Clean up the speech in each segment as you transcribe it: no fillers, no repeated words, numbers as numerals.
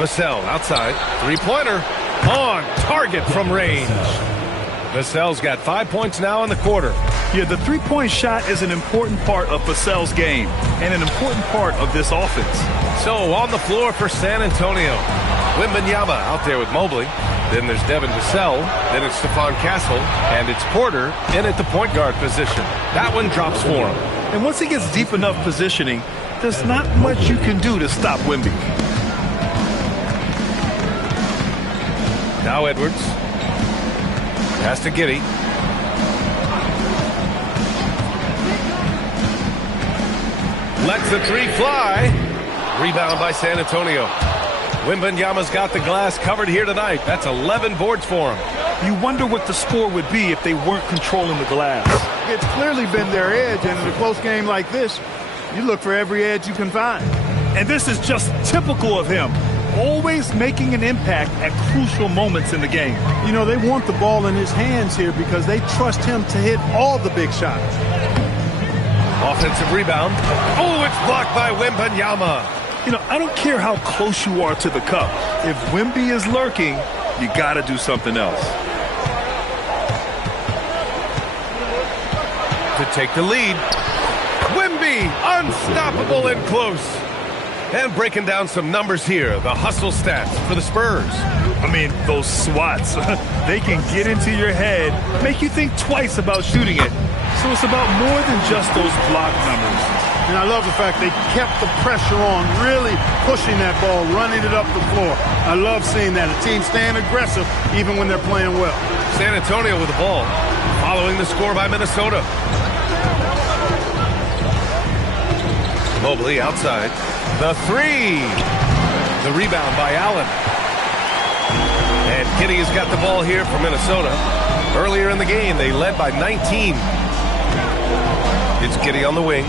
Vassell outside. Three-pointer on target from range. Vassell's got 5 points now in the quarter. Yeah, the three-point shot is an important part of Vassell's game and an important part of this offense. So on the floor for San Antonio, Wembanyama out there with Mobley. Then there's Devin Vassell. Then it's Stephon Castle. And it's Porter in at the point guard position. That one drops for him. And once he gets deep enough positioning, there's not much you can do to stop Wemby. Now Edwards. Pass to Giddey. Lets the three fly. Rebound by San Antonio. Wembanyama's got the glass covered here tonight. That's 11 boards for him. You wonder what the score would be if they weren't controlling the glass. It's clearly been their edge, and in a close game like this, you look for every edge you can find. And this is just typical of him. Always making an impact at crucial moments in the game. You know, they want the ball in his hands here because they trust him to hit all the big shots. Offensive rebound. Oh, it's blocked by Wembanyama. You know, I don't care how close you are to the cup. If Wemby is lurking, you got to do something else. To take the lead. Wemby, unstoppable and close. And breaking down some numbers here, the hustle stats for the Spurs. I mean, those swats, they can get into your head, make you think twice about shooting it. So it's about more than just those block numbers. And I love the fact they kept the pressure on, really pushing that ball, running it up the floor. I love seeing that. A team staying aggressive even when they're playing well. San Antonio with the ball, following the score by Minnesota. Mobley outside. The three. The rebound by Allen. And Giddey has got the ball here for Minnesota. Earlier in the game, they led by 19. It's Giddey on the wing.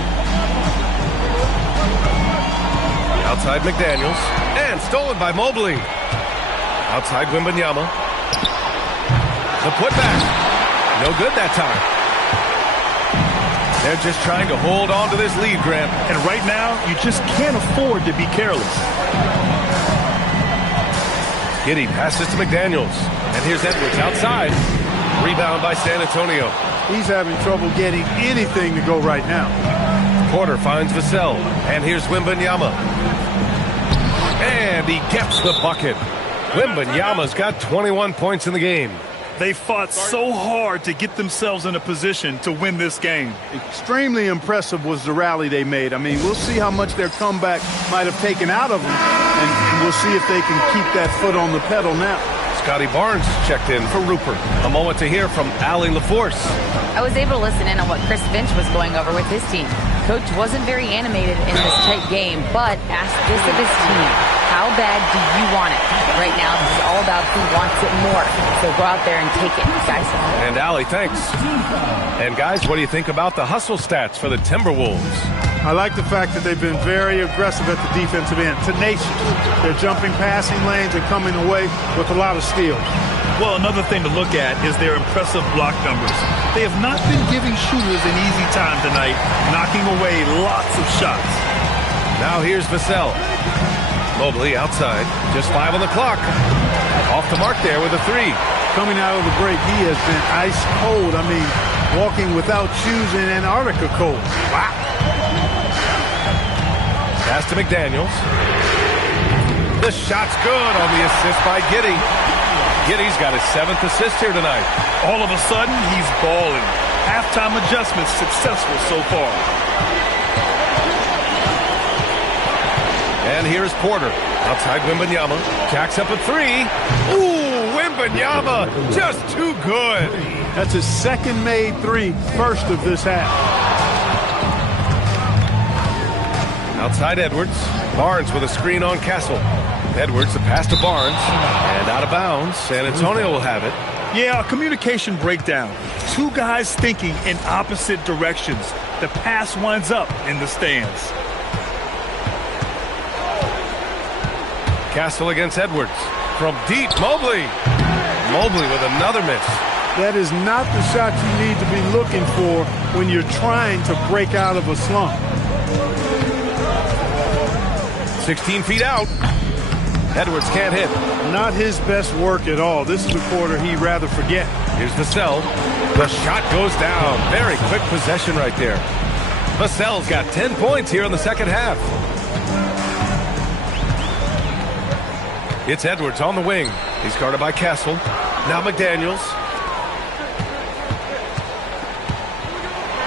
Outside McDaniels. And stolen by Mobley. Outside Wembanyama. The putback. No good that time. They're just trying to hold on to this lead, Grant. And right now, you just can't afford to be careless. Giddey passes to McDaniels. And here's Edwards outside. Rebound by San Antonio. He's having trouble getting anything to go right now. Porter finds Vassell. And here's Wembanyama. And he gets the bucket. Wembanyama's got 21 points in the game. They fought so hard to get themselves in a position to win this game. Extremely impressive was the rally they made. I mean, we'll see how much their comeback might have taken out of them, and we'll see if they can keep that foot on the pedal now. Scotty Barnes checked in for Rupert. A moment to hear from Allie LaForce. I was able to listen in on what Chris Finch was going over with his team. Coach wasn't very animated in this tight game, but asked this of his team. How bad do you want it? Right now, this is all about who wants it more. So go out there and take it, guys. And Allie, thanks. And guys, what do you think about the hustle stats for the Timberwolves? I like the fact that they've been very aggressive at the defensive end, tenacious. They're jumping passing lanes and coming away with a lot of steals. Well, another thing to look at is their impressive block numbers. They have not been giving shooters an easy time tonight, knocking away lots of shots. Now here's Vassell. Mobley outside, just 5 on the clock. Off the mark there with a three. Coming out of the break, he has been ice cold. I mean, walking without shoes in Antarctica cold. Wow. Pass to McDaniels. The shot's good on the assist by Giddey. Giddey's got his 7th assist here tonight. All of a sudden, he's balling. Halftime adjustments successful so far. And here's Porter. Outside Wembanyama. Jacks up a three. Ooh, Wembanyama. Just too good. That's his second made three, first of this half. Outside Edwards. Barnes with a screen on Castle. Edwards, the pass to Barnes. And out of bounds. San Antonio will have it. Yeah, a communication breakdown. Two guys thinking in opposite directions. The pass winds up in the stands. Castle against Edwards. From deep, Mobley. Mobley with another miss. That is not the shot you need to be looking for when you're trying to break out of a slump. 16 feet out. Edwards can't hit. Not his best work at all. This is a quarter he'd rather forget. Here's Vassell. The shot goes down. Very quick possession right there. Vassell's got 10 points here in the second half. It's Edwards on the wing. He's guarded by Castle. Now McDaniels.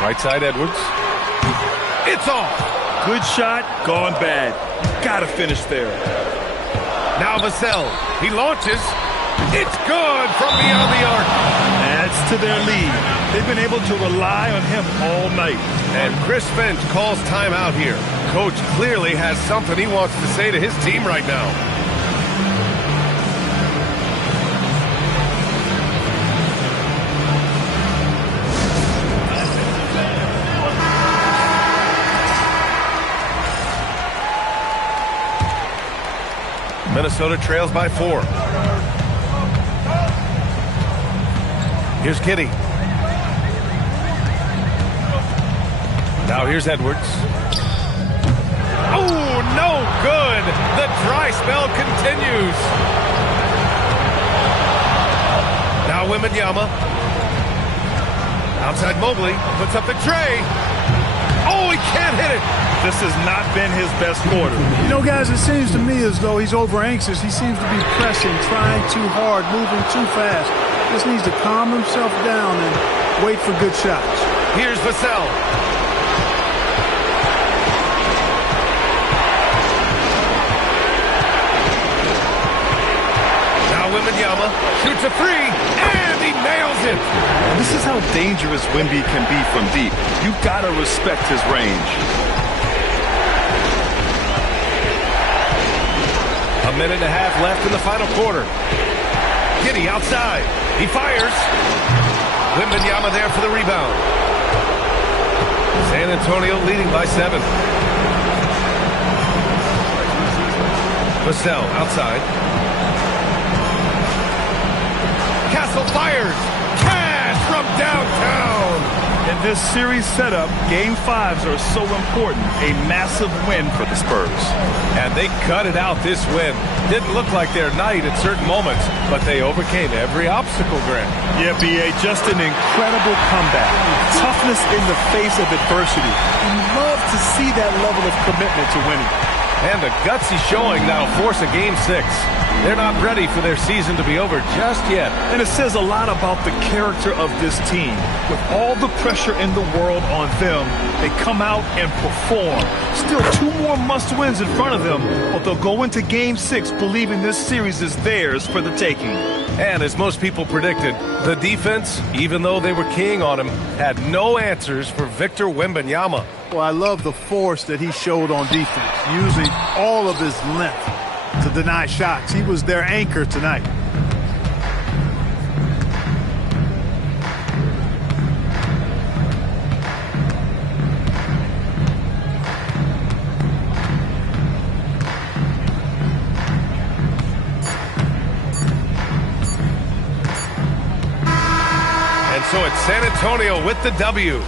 Right side Edwards. It's off. Good shot, gone bad. Gotta finish there. Now Vassell. He launches. It's good from beyond the arc. Adds to their lead. They've been able to rely on him all night. And Chris Finch calls timeout here. Coach clearly has something he wants to say to his team right now. Minnesota trails by 4. Here's Giddey. Now here's Edwards. Oh, no good. The dry spell continues. Now Wembanyama. Outside Mobley. Puts up the tray. Oh, he can't hit it. This has not been his best quarter. You know, guys, it seems to me as though he's over-anxious. He seems to be pressing, trying too hard, moving too fast. Just needs to calm himself down and wait for good shots. Here's Vassell. Now Wembanyama shoots a three, and he nails it. This is how dangerous Wemby can be from deep. You gotta respect his range. A minute and a half left in the final quarter. Giddey outside. He fires. Wembanyama there for the rebound. San Antonio leading by 7. Vassell outside. Castle fires. Cash from downtown. In this series setup, Game 5s are so important. A massive win for the Spurs. And they cut it out this win. Didn't look like their night at certain moments, but they overcame every obstacle, Grant. Yeah, B.A., just an incredible comeback. Toughness in the face of adversity. You love to see that level of commitment to winning. And the gutsy showing that'll force a Game 6. They're not ready for their season to be over just yet. And it says a lot about the character of this team. With all the pressure in the world on them, they come out and perform. Still 2 more must-wins in front of them, but they'll go into Game 6 believing this series is theirs for the taking. And as most people predicted, the defense, even though they were keying on him, had no answers for Victor Wembanyama. Well, I love the force that he showed on defense, using all of his length to deny shots. He was their anchor tonight. So it's San Antonio with the W.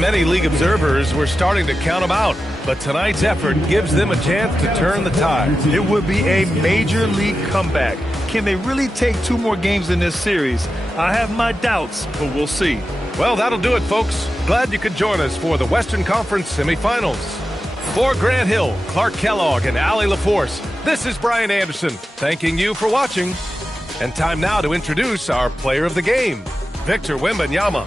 Many league observers were starting to count them out, but tonight's effort gives them a chance to turn the tide. It would be a major league comeback. Can they really take 2 more games in this series? I have my doubts, but we'll see. Well, that'll do it, folks. Glad you could join us for the Western Conference semifinals. For Grant Hill, Clark Kellogg, and Allie LaForce, this is Brian Anderson, thanking you for watching. And time now to introduce our player of the game, Victor Wembanyama.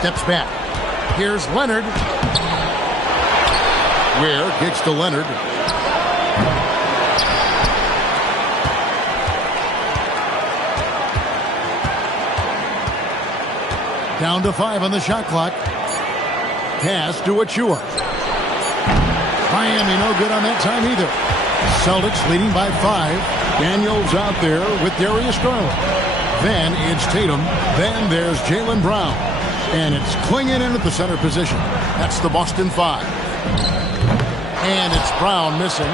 steps back. Here's Leonard. Ware kicks to Leonard. Down to 5 on the shot clock. Pass to Achua. Miami no good on that time either. Celtics leading by 5. Daniels out there with Darius Garland. Then it's Tatum. Then there's Jaylen Brown. And it's Clingan in at the center position. That's the Boston 5. And it's Brown missing.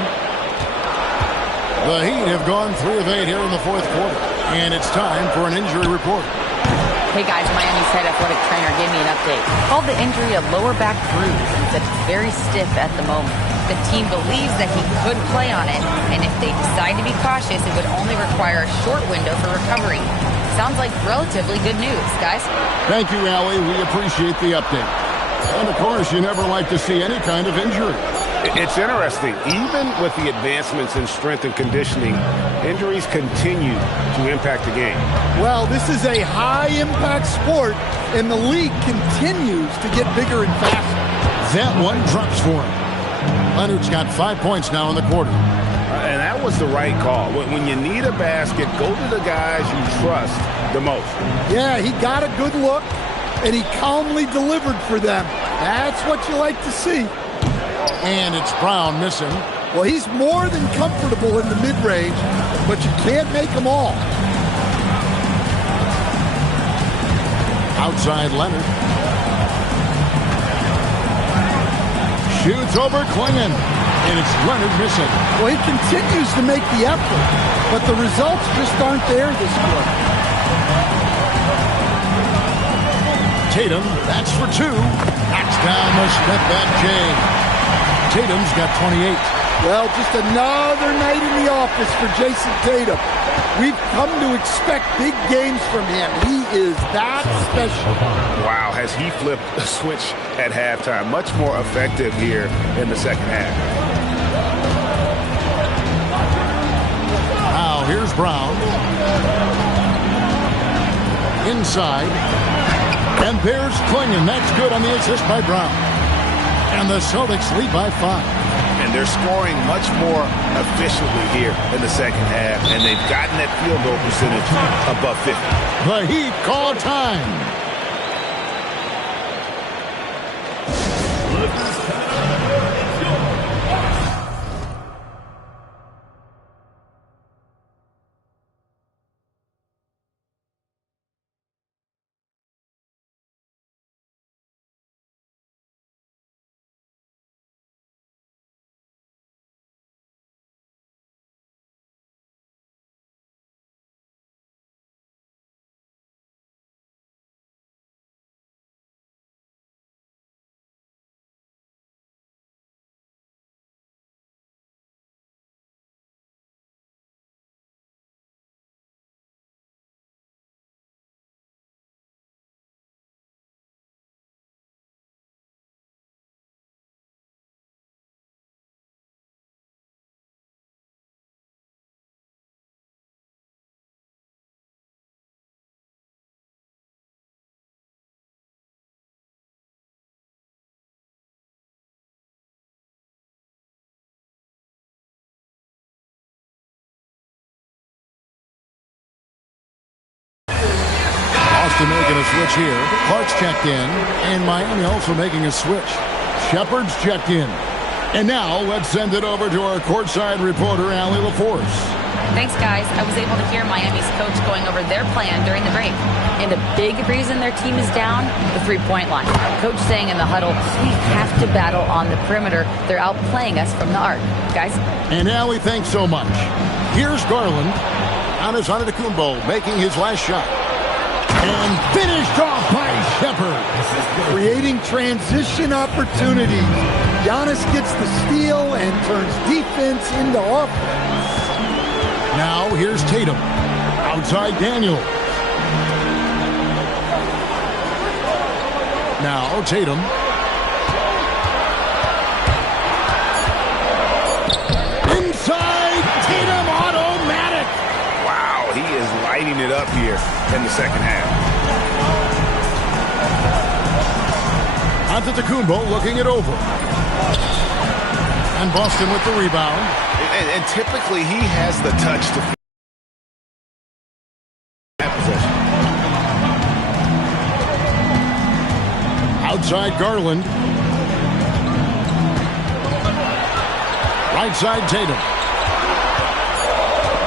The Heat have gone 3 of 8 here in the fourth quarter. And it's time for an injury report. Hey guys, Miami's head athletic trainer gave me an update. Called the injury a lower back bruise and said it's very stiff at the moment. The team believes that he could play on it, and if they decide to be cautious, it would only require a short window for recovery. Sounds like relatively good news, guys. Thank you, Allie. We appreciate the update. And, of course, you never like to see any kind of injury. It's interesting. Even with the advancements in strength and conditioning, injuries continue to impact the game. Well, this is a high-impact sport, and the league continues to get bigger and faster. That one drops for him. Leonard's got 5 points now in the quarter. And that was the right call. When you need a basket, go to the guys you trust the most. Yeah, he got a good look, and he calmly delivered for them. That's what you like to see. And it's Brown missing. Well, he's more than comfortable in the mid-range, but you can't make them all. Outside Leonard. Shoots over Clingan. And it's Leonard missing. Well, he continues to make the effort, but the results just aren't there this quarter. Tatum, that's for 2. Knocks down the step-back Jay. Tatum's got 28. Well, just another night in the office for Jason Tatum. We've come to expect big games from him. He is that special. Wow, has he flipped a switch at halftime. Much more effective here in the second half. Now, here's Brown. Inside. And there's Clingan. That's good on the assist by Brown. And the Celtics lead by 5. And they're scoring much more efficiently here in the second half. And they've gotten that field goal percentage above 50. The Heat call time. Boston making a switch here. Clark's checked in, and Miami also making a switch. Shepard's checked in. And now let's send it over to our courtside reporter, Allie LaForce. Thanks, guys. I was able to hear Miami's coach going over their plan during the break. And a big reason their team is down, the three-point line. Coach saying in the huddle, we have to battle on the perimeter. They're outplaying us from the arc. Guys? And Allie, thanks so much. Here's Garland. Giannis Antetokounmpo making his last shot. And finished off by Shepard. Creating transition opportunities. Giannis gets the steal and turns defense into offense. Now here's Tatum. Outside Daniels. Now Tatum. Inside Tatum, automatic. Wow, he is lighting it up here in the second half. Antetokounmpo looking it over. And Boston with the rebound. And typically he has the touch to that possession. Outside Garland. Right side Tatum.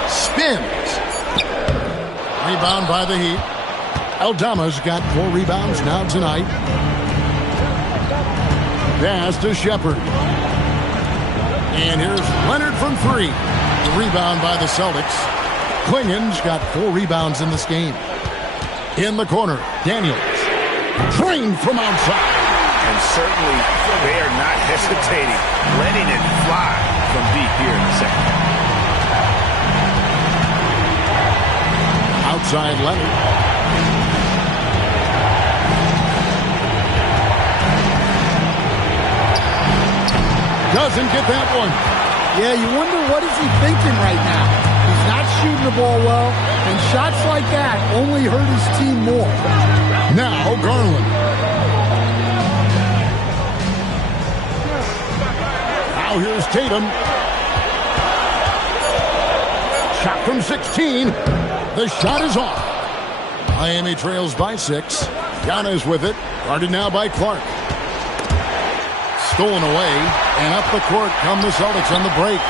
Spins. Rebound by the Heat. Aldama's got 4 rebounds now tonight. Pass to Shepard. And here's Leonard from 3. The rebound by the Celtics. Klingen's got 4 rebounds in this game. In the corner, Daniels. Drained from outside. And certainly they are not hesitating, letting it fly from deep here in the second half. Outside Leonard. Doesn't get that one. Yeah, you wonder what is he thinking right now. He's not shooting the ball well, and shots like that only hurt his team more. Now Garland. Now here's Tatum. Shot from 16. The shot is off. Miami trails by 6. Giannis with it. Guarded now by Clark. Stolen away, and up the court come the Celtics on the break.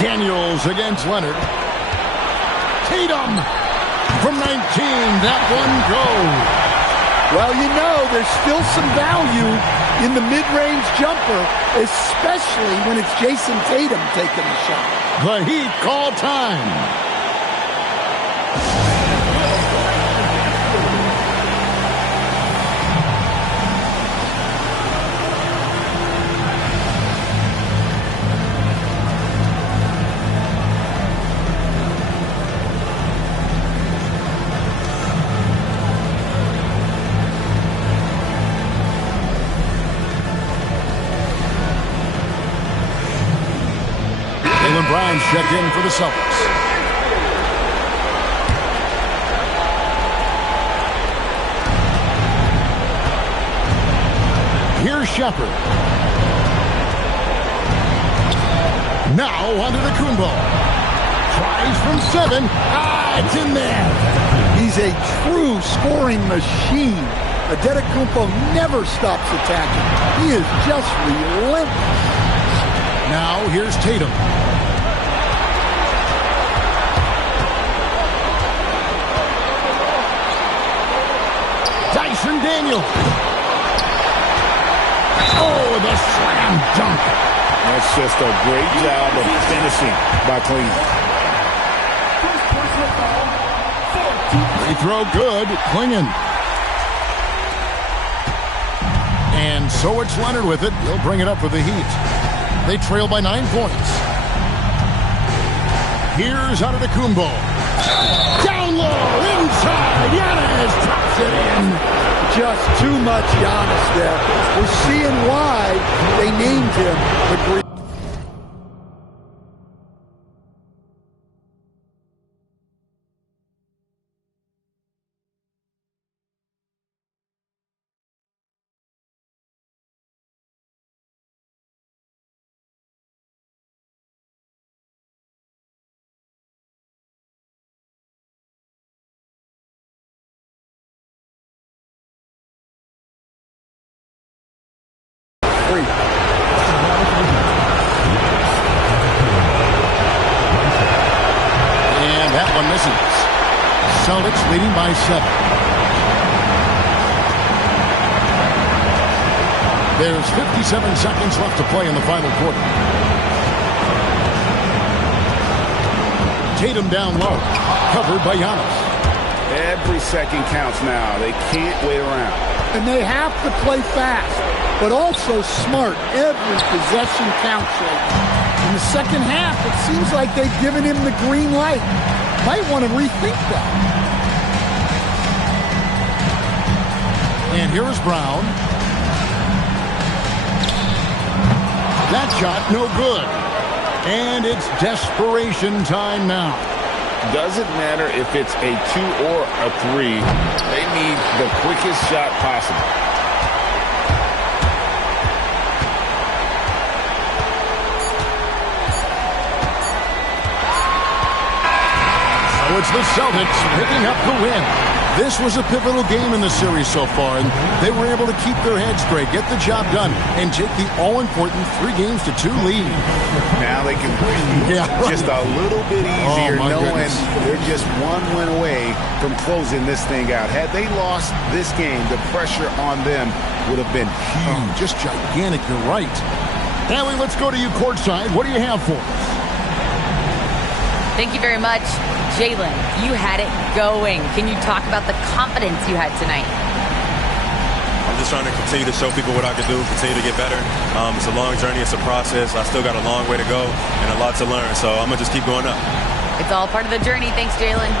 Daniels against Leonard. Tatum from 19. That one goes. Well, you know, there's still some value in the mid-range jumper, especially when it's Jason Tatum taking the shot. The Heat call time. Brown's checked in for the Celtics. Here's Shepard. Now Antetokounmpo. Tries from 7. It's in there. He's a true scoring machine. Antetokounmpo never stops attacking. He is just relentless. Now here's Tatum. Dyson Daniels. Oh, the slam dunk. That's just a great job of finishing by Cleveland. Free throw good. Klingen. And so it's Leonard with it. He'll bring it up for the Heat. They trail by 9 points. Here's Antetokounmpo. Down low, inside. Giannis drops it in. Just too much Giannis there. We're seeing why they named him the Greek. And that one misses. Celtics leading by 7. There's 57 seconds left to play in the final quarter. Tatum down low, covered by Giannis. Every second counts now. They can't wait around. And they have to play fast, but also smart. Every possession counts right now. In the second half, it seems like they've given him the green light. Might want to rethink that. And here's Brown. That shot no good. And it's desperation time now. Doesn't matter if it's a 2 or a 3. They need the quickest shot possible. So it's the Celtics picking up the win. This was a pivotal game in the series so far, and they were able to keep their heads straight, get the job done, and take the all-important 3-2 lead. Now they can breathe just a little bit easier, knowing goodness. they're just one win away from closing this thing out. Had they lost this game, the pressure on them would have been huge. Just gigantic, you're right. Allie, let's go to you courtside. What do you have for us? Thank you very much. Jalen, you had it going. Can you talk about the confidence you had tonight? I'm just trying to continue to show people what I can do, continue to get better. It's a long journey. It's a process. I still got a long way to go and a lot to learn, so I'm going to just keep going up. It's all part of the journey. Thanks, Jalen.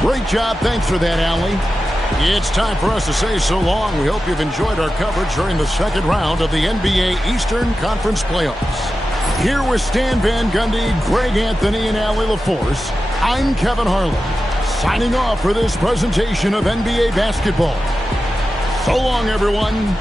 Great job. Thanks for that, Allie. It's time for us to say so long. We hope you've enjoyed our coverage during the second round of the NBA Eastern Conference Playoffs. Here with Stan Van Gundy, Greg Anthony, and Allie LaForce, I'm Kevin Harlan, signing off for this presentation of NBA basketball. So long, everyone.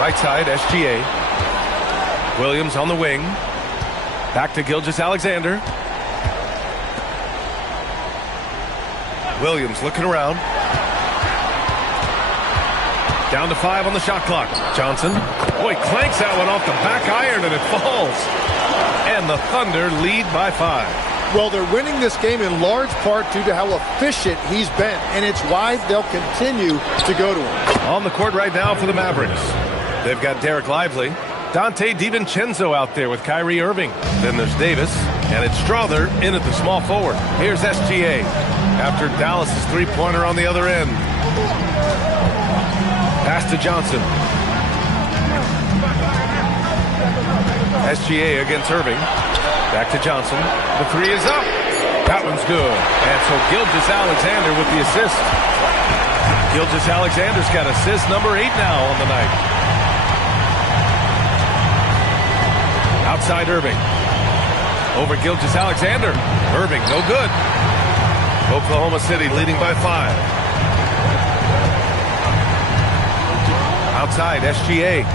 Right side, SGA. Williams on the wing. Back to Gilgeous-Alexander. Williams looking around. Down to 5 on the shot clock. Johnson. Boy, clanks that one off the back iron and it falls. And the Thunder lead by 5. Well, they're winning this game in large part due to how efficient he's been, and it's why they'll continue to go to him. On the court right now for the Mavericks. They've got Derek Lively, Dante DiVincenzo out there with Kyrie Irving. Then there's Davis, and it's Strother in at the small forward. Here's SGA after Dallas' three-pointer on the other end. Pass to Johnson. SGA against Irving. Back to Johnson. The three is up. That one's good. And so Gilgeous-Alexander with the assist. Gilgeous-Alexander's got assist number 8 now on the night. Outside Irving. Over Gilgeous-Alexander. Irving, no good. Oklahoma City leading by 5. Outside, SGA.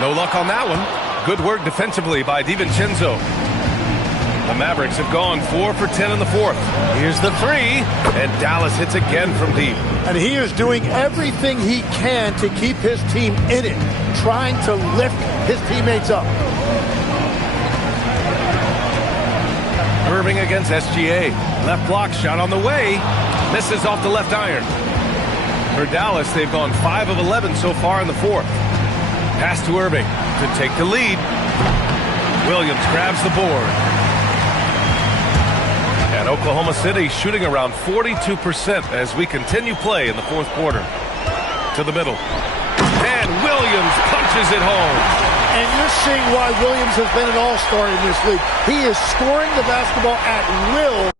No luck on that one. Good work defensively by DiVincenzo. The Mavericks have gone 4 for 10 in the fourth. Here's the three, and Dallas hits again from deep. And he is doing everything he can to keep his team in it, trying to lift his teammates up. Irving against SGA. Left block shot on the way. Misses off the left iron. For Dallas, they've gone 5 of 11 so far in the fourth. Pass to Irving to take the lead. Williams grabs the board. And Oklahoma City shooting around 42% as we continue play in the fourth quarter. To the middle. And Williams punches it home. And you're seeing why Williams has been an all-star in this league. He is scoring the basketball at will.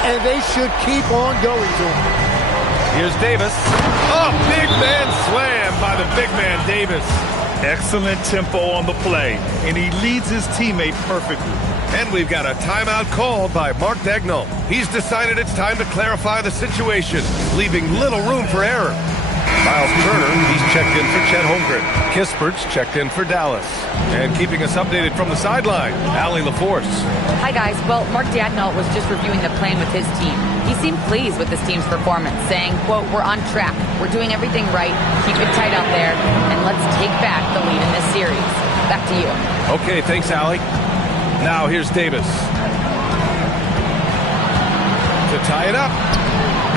And they should keep on going to him. Here's Davis. Oh, big man slam by the big man Davis. Excellent tempo on the play, and he leads his teammate perfectly. And we've got a timeout called by Mark Daigneault. He's decided it's time to clarify the situation, leaving little room for error. Miles Turner, he's checked in for Chet Holmgren. Kispert's checked in for Dallas. And keeping us updated from the sideline, Allie LaForce. Hi, guys. Well, Mark Daigneault was just reviewing the plan with his team. He seemed pleased with this team's performance, saying, quote, "We're on track. We're doing everything right. Keep it tight out there, and let's take back the lead in this series." Back to you. Okay, thanks, Allie. Now here's Davis. To tie it up.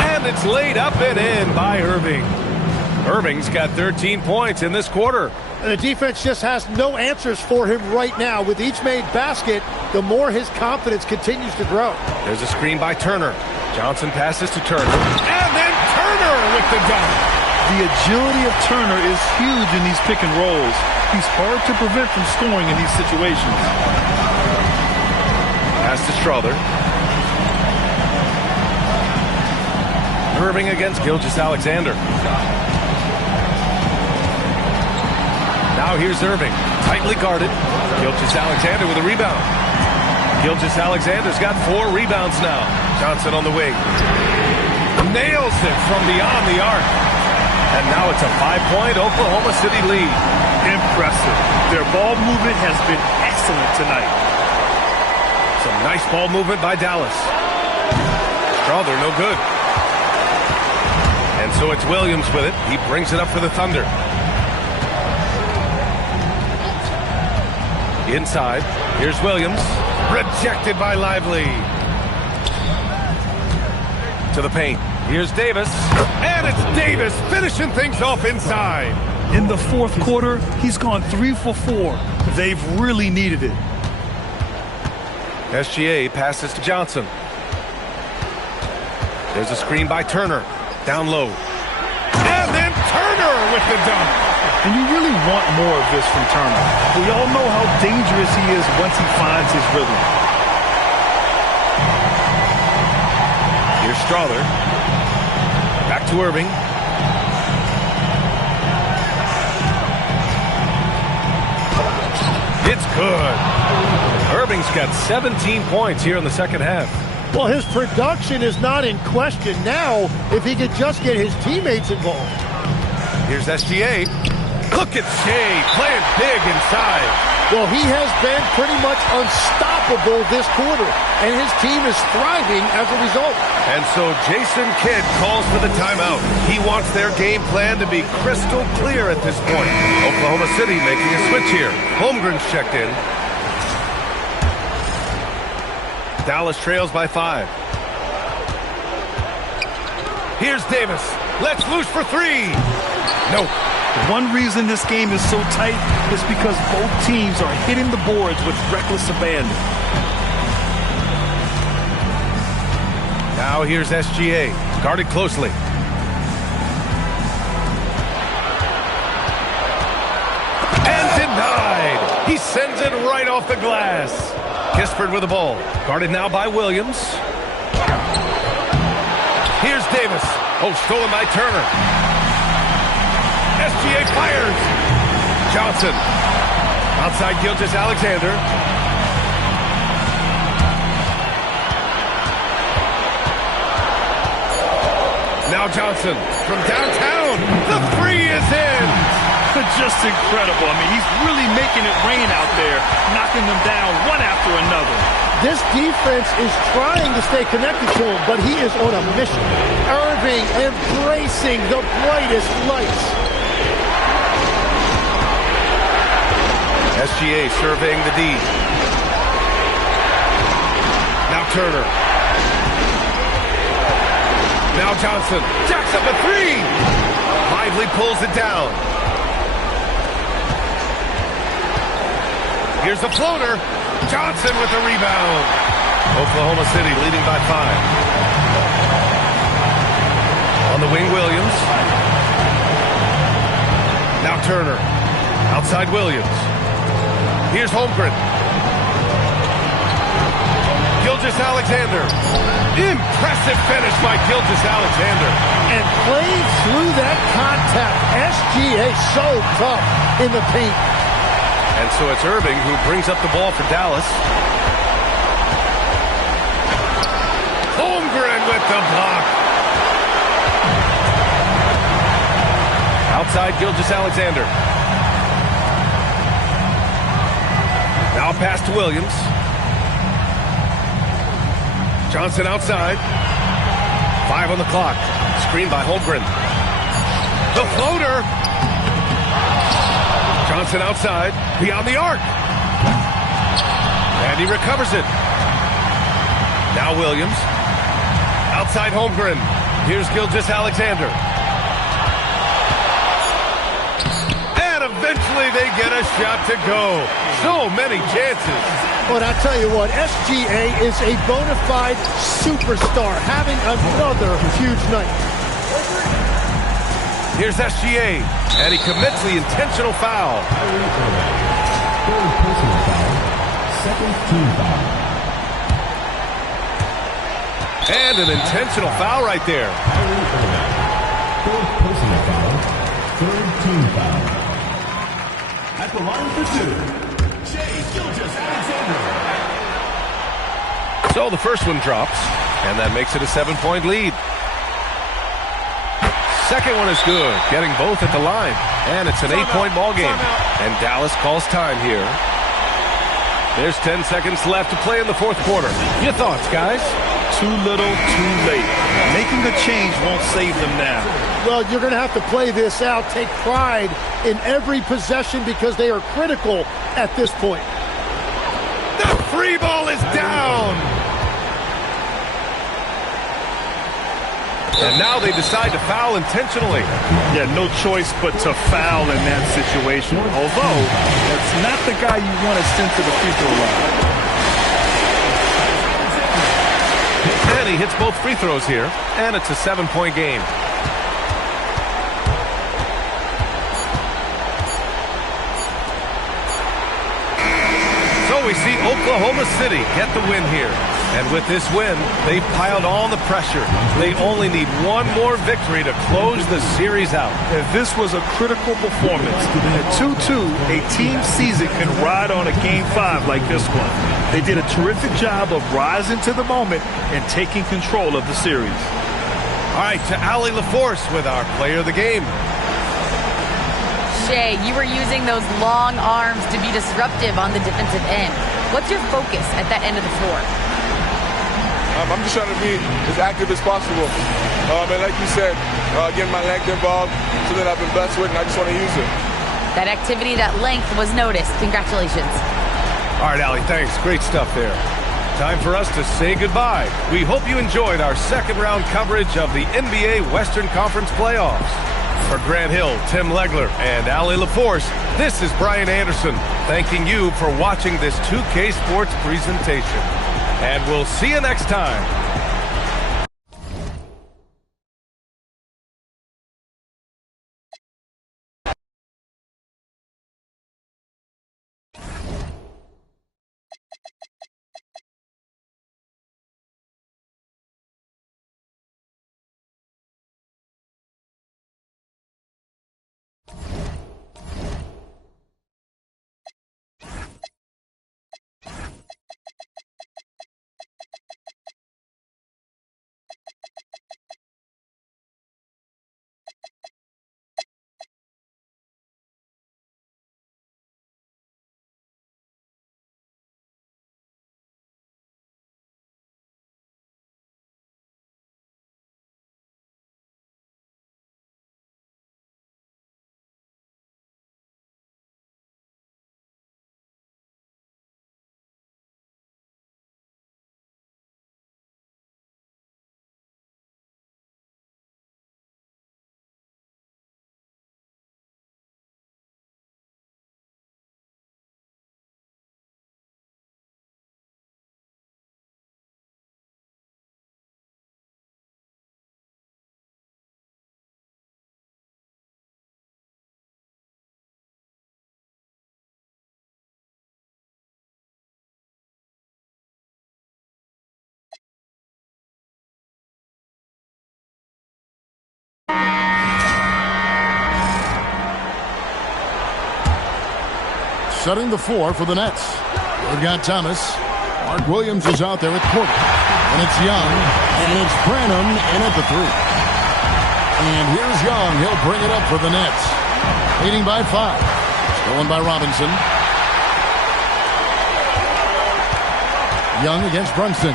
And it's laid up and in by Irving. Irving's got 13 points in this quarter. And the defense just has no answers for him right now. With each made basket, the more his confidence continues to grow. There's a screen by Turner. Johnson passes to Turner. And then Turner with the dunk. The agility of Turner is huge in these pick and rolls. He's hard to prevent from scoring in these situations. Pass to Strother. Irving against Gilgeous-Alexander. Now here's Irving, tightly guarded. Gilgeous-Alexander with a rebound. Gilgeous-Alexander's got 4 rebounds now. Johnson on the wing. Nails it from beyond the arc. And now it's a 5-point Oklahoma City lead. impressive. Their ball movement has been excellent tonight. Some nice ball movement by Dallas. Strawther, no good. And so it's Williams with it. He brings it up for the Thunder. Inside, here's Williams. Rejected by Lively. To the paint. Here's Davis. And it's Davis finishing things off inside. In the fourth quarter, he's gone 3 for 4. They've really needed it. SGA passes to Johnson. There's a screen by Turner. Down low. And then Turner with the dunk. And you really want more of this from Turner. We all know how dangerous he is once he finds his rhythm. Here's Strawther. Back to Irving. It's good. Irving's got 17 points here in the second half. Well, his production is not in question now if he could just get his teammates involved. Here's SGA. Look at Shea playing big inside. Well, he has been pretty much unstoppable this quarter, and his team is thriving as a result. And so Jason Kidd calls for the timeout. He wants their game plan to be crystal clear at this point. Oklahoma City making a switch here. Holmgren's checked in. Dallas trails by 5. Here's Davis. Let's loose for 3. Nope. One reason this game is so tight is because both teams are hitting the boards with reckless abandon. Now here's SGA. Guarded closely. And denied. He sends it right off the glass. Kispert with the ball. Guarded now by Williams. Here's Davis. Oh, stolen by Turner. SGA fires. Johnson. Outside Gilgeous-Alexander. Now Johnson from downtown. The 3 is in. Just incredible. I mean, he's really making it rain out there, knocking them down one after another. This defense is trying to stay connected to him, but he is on a mission. Irving embracing the brightest lights. SGA surveying the D. Now Turner. Now Johnson. Jacks up a 3. Lively pulls it down. Here's the floater. Johnson with the rebound. Oklahoma City leading by 5. On the wing, Williams. Now Turner. Outside Williams. Here's Holmgren. Gilgeous-Alexander. Impressive finish by Gilgeous-Alexander. And playing through that contact. SGA so tough in the paint. And so it's Irving who brings up the ball for Dallas. Holmgren with the block. Outside Gilgeous-Alexander. Now pass to Williams. Johnson outside. 5 on the clock. Screen by Holmgren. The floater. Johnson outside. Beyond the arc. And he recovers it. Now Williams. Outside Holmgren. Here's Gilgeous-Alexander. And eventually they get a shot to go. So many chances. But I tell you what, SGA is a bona fide superstar, having another huge night. Here's SGA, and he commits the intentional foul. Third personal foul, second team foul. And an intentional foul right there. Third personal foul, third team foul. At the line for 2. So the first one drops, and that makes it a 7-point lead. second one is good, getting both at the line. And it's an 8-point ball game. And Dallas calls time here. There's 10 seconds left to play in the fourth quarter. Your thoughts, guys? Too little, too late. Making a change won't save them now. Well, you're going to have to play this out. Take pride in every possession because they are critical at this point. The free ball is down. And now they decide to foul intentionally. Yeah, no choice but to foul in that situation. Although, that's not the guy you want to send to the free throw line. And he hits both free throws here. And it's a 7-point game. So we see Oklahoma City get the win here. And with this win, they've piled on the pressure. They only need one more victory to close the series out. And this was a critical performance. At 2-2, a team season can ride on a Game 5 like this one. They did a terrific job of rising to the moment and taking control of the series. All right, to Allie LaForce with our player of the game. Shea, you were using those long arms to be disruptive on the defensive end. What's your focus at that end of the floor? I'm just trying to be as active as possible. And like you said, getting my length involved, something I've been blessed with, and I just want to use it. That activity, that length was noticed. Congratulations. All right, Allie, thanks. Great stuff there. Time for us to say goodbye. We hope you enjoyed our second-round coverage of the NBA Western Conference playoffs. For Grant Hill, Tim Legler, and Allie LaForce, this is Brian Anderson, thanking you for watching this 2K Sports presentation. And we'll see you next time. Setting the floor for the Nets. They've got Thomas. Mark Williams is out there at quarter. And it's Young. And it's Branham in at the three. And here's Young. He'll bring it up for the Nets. Leading by 5. Stolen by Robinson. Young against Brunson.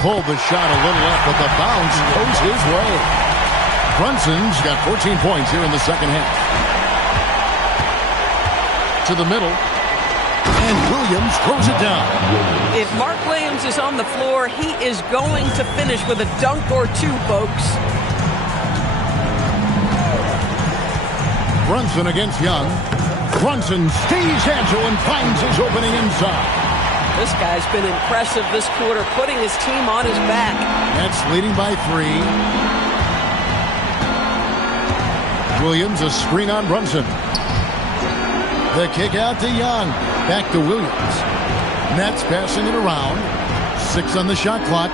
Pulled the shot a little up, but the bounce goes his way. Brunson's got 14 points here in the second half. To the middle. And Williams throws it down. If Mark Williams is on the floor, he is going to finish with a dunk or two, folks. Brunson against Young. Brunson stays agile and finds his opening inside. This guy's been impressive this quarter, putting his team on his back. Nets leading by 3. Williams, a screen on Brunson. The kick out to Young. Back to Williams. Nets passing it around. 6 on the shot clock.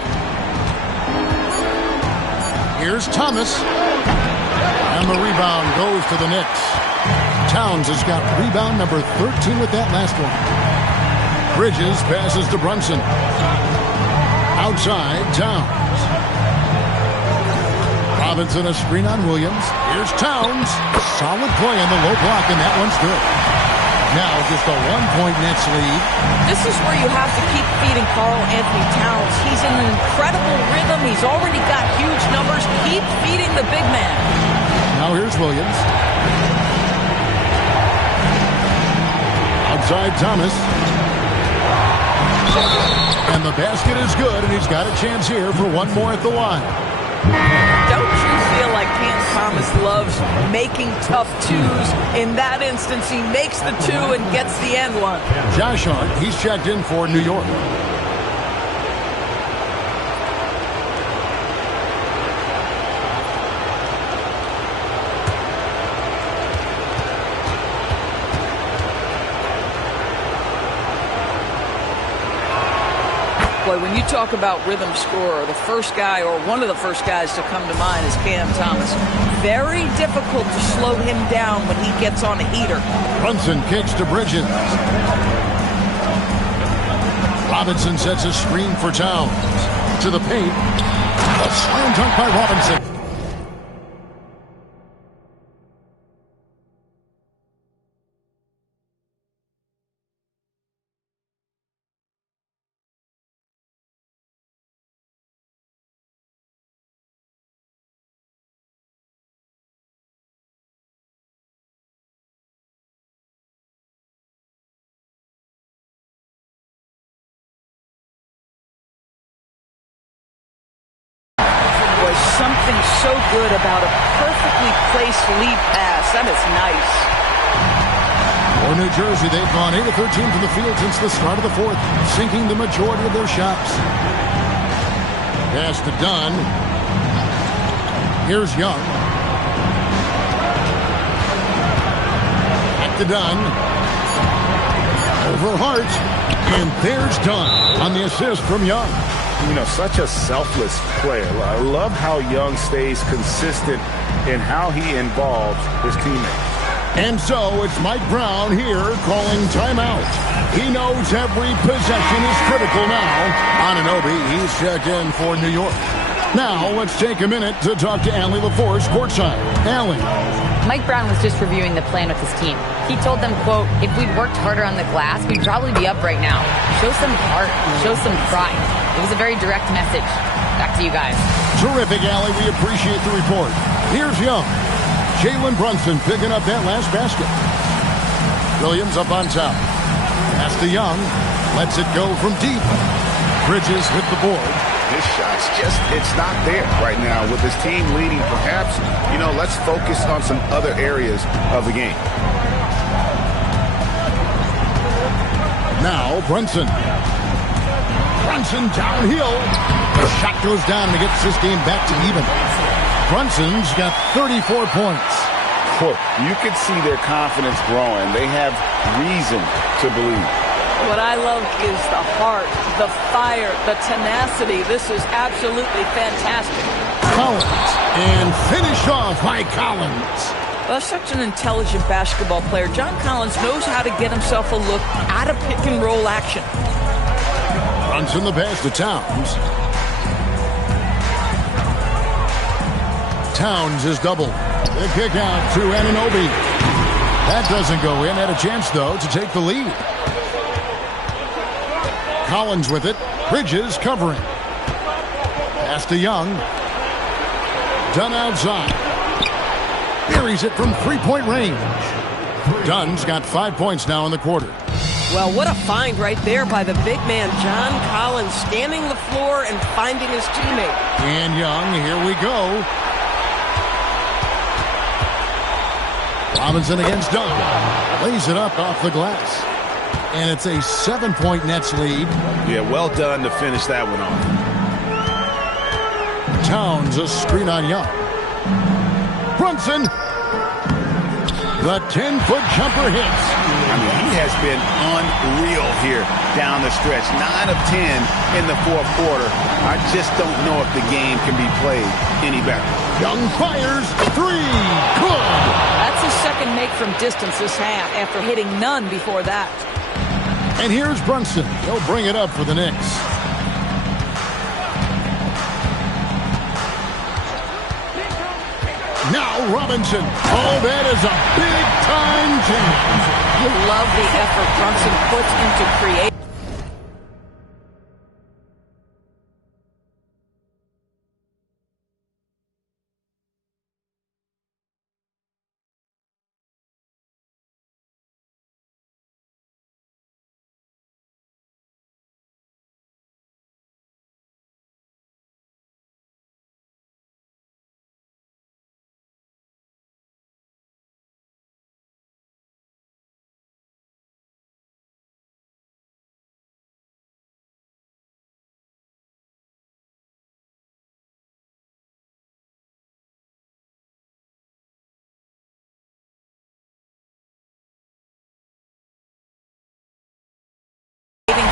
Here's Thomas. And the rebound goes to the Knicks. Towns has got rebound number 13 with that last one. Bridges passes to Brunson. Outside, Towns. Robinson a screen on Williams. Here's Towns. Solid play on the low block, and that one's good. Now just a 1-point Nets lead. This is where you have to keep feeding Karl-Anthony Towns. He's in an incredible rhythm. He's already got huge numbers. Keep feeding the big man. Now here's Williams. Outside Thomas. And the basket is good, and he's got a chance here for one more at the line. Don't you feel like Cam Thomas loves making tough twos? In that instance, he makes the two and gets the end one. Josh Hart, he's checked in for New York. When you talk about rhythm scorer, the first guy or one of the first guys to come to mind is Cam Thomas. Very difficult to slow him down when he gets on a heater. Brunson kicks to Bridges. Robinson sets a screen for Towns. To the paint. A slam dunk by Robinson. Something so good about a perfectly placed lead pass. That is nice. For New Jersey, they've gone 8 of 13 from the field since the start of the fourth, sinking the majority of their shots. Pass to Dunn. Here's Young. Back to Dunn. Over Hart. And there's Dunn on the assist from Young. You know, such a selfless player. I love how Young stays consistent in how he involves his teammates. And so it's Mike Brown here calling timeout. He knows every possession is critical now. Anunoby, he's checked in for New York. Now let's take a minute to talk to Allie LaForce courtside. Allie. Mike Brown was just reviewing the plan with his team. He told them, quote, if we'd worked harder on the glass, we'd probably be up right now. Show some heart, show some pride. It was a very direct message. Back to you guys. Terrific, Allie. We appreciate the report. Here's Young. Jalen Brunson picking up that last basket. Williams up on top. Pass to Young. Lets it go from deep. Bridges with the board. His shot's just, it's not there right now. With his team leading, perhaps, you know, let's focus on some other areas of the game. Now, Brunson. Brunson downhill. The shot goes down and it gets this game back to even. Brunson's got 34 points. Boy, you can see their confidence growing. They have reason to believe. What I love is the heart, the fire, the tenacity. This is absolutely fantastic. Collins, and finished off by Collins. Well, such an intelligent basketball player. John Collins knows how to get himself a look out of pick-and-roll action. Brunson the pass to Towns. Towns is doubled. The kick out to Anunoby. That doesn't go in. Had a chance, though, to take the lead. Collins with it. Bridges covering. Pass to Young. Dunn outside. Buries it from three-point range. Dunn's got 5 points now in the quarter. Well, what a find right there by the big man, John Collins, scanning the floor and finding his teammate. And Young, here we go. Robinson against Dunn. Lays it up off the glass. And it's a 7-point Nets lead. Yeah, well done to finish that one off. Towns a screen on Young. Brunson. The 10-foot jumper hits. I mean, he has been unreal here down the stretch. 9 of 10 in the fourth quarter. I just don't know if the game can be played any better. Young fires. 3. Good. That's his second make from distance this half after hitting none before that. And here's Brunson. He'll bring it up for the Knicks. Now Robinson. Oh, that is a big-time jam. You love the effort Brunson puts into creating.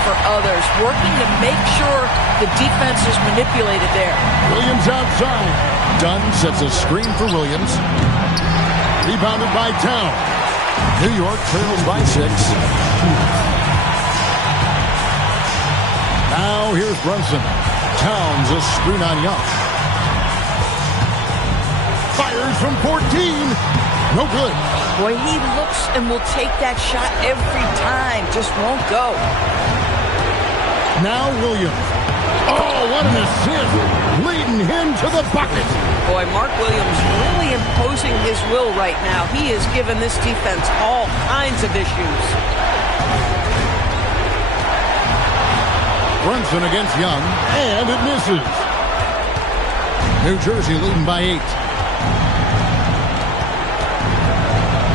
For others, working to make sure the defense is manipulated there. Williams outside. Dunn sets a screen for Williams. Rebounded by Town. New York trails by 6. Now here's Brunson. Towns a screen on Young. Fires from 14. No good. Boy, he looks and will take that shot every time. Just won't go. Now Williams. Oh, what an assist. Leading him to the bucket. Boy, Mark Williams really imposing his will right now. He has given this defense all kinds of issues. Brunson against Young, and it misses. New Jersey leading by 8.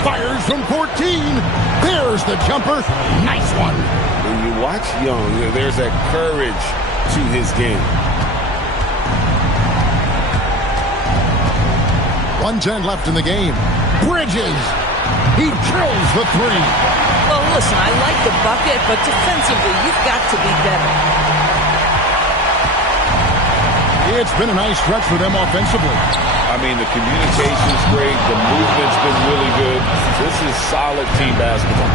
Fires from 14. There's the jumper. Nice one. When you watch Young, there's that courage to his game. 1:10 left in the game. Bridges. He drills the 3. Well, listen, I like the bucket, but defensively, you've got to be better. It's been a nice stretch for them offensively. I mean, the communication's great. The movement's been really good. This is solid team basketball.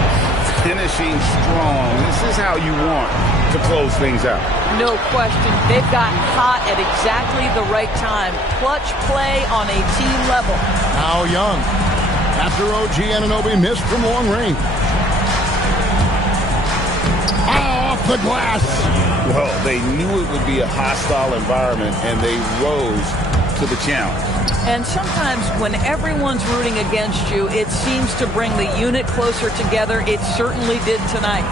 Finishing strong. This is how you want to close things out. No question. They've gotten hot at exactly the right time. Clutch play on a team level. Now Young. After OG Anunoby missed from long range. Off the glass. Well, they knew it would be a hostile environment, and they rose to the challenge. And sometimes when everyone's rooting against you, it seems to bring the unit closer together. It certainly did tonight.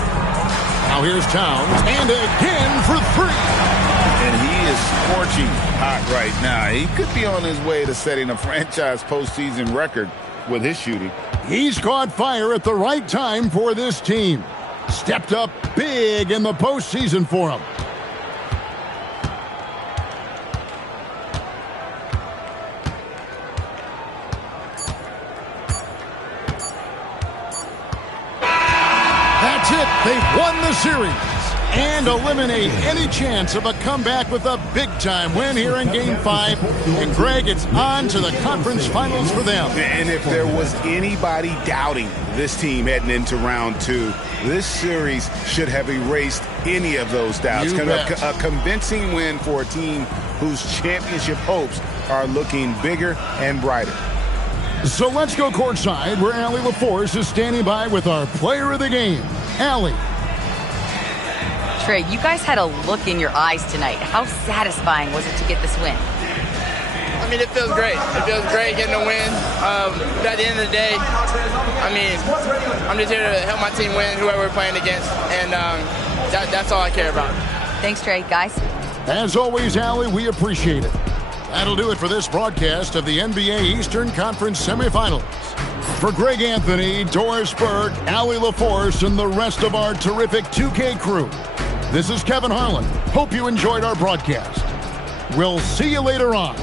Now here's Towns, and again for 3. And he is scorching hot right now. He could be on his way to setting a franchise postseason record with his shooting. He's caught fire at the right time for this team. Stepped up big in the postseason for him. That's it. They've won the series and eliminate any chance of a comeback with a big-time win here in Game 5. And, Greg, it's on to the conference finals for them. And if there was anybody doubting this team heading into round 2, this series should have erased any of those doubts. A convincing win for a team whose championship hopes are looking bigger and brighter. So let's go courtside, where Allie LaForce is standing by with our player of the game, Allie. Trey, you guys had a look in your eyes tonight. How satisfying was it to get this win? I mean, it feels great. It feels great getting a win. But at the end of the day, I mean, I'm just here to help my team win, whoever we're playing against, and that's all I care about. Thanks, Trey. Guys? As always, Allie, we appreciate it. That'll do it for this broadcast of the NBA Eastern Conference Semifinals. For Greg Anthony, Doris Burke, Allie LaForce, and the rest of our terrific 2K crew, this is Kevin Harlan. Hope you enjoyed our broadcast. We'll see you later on.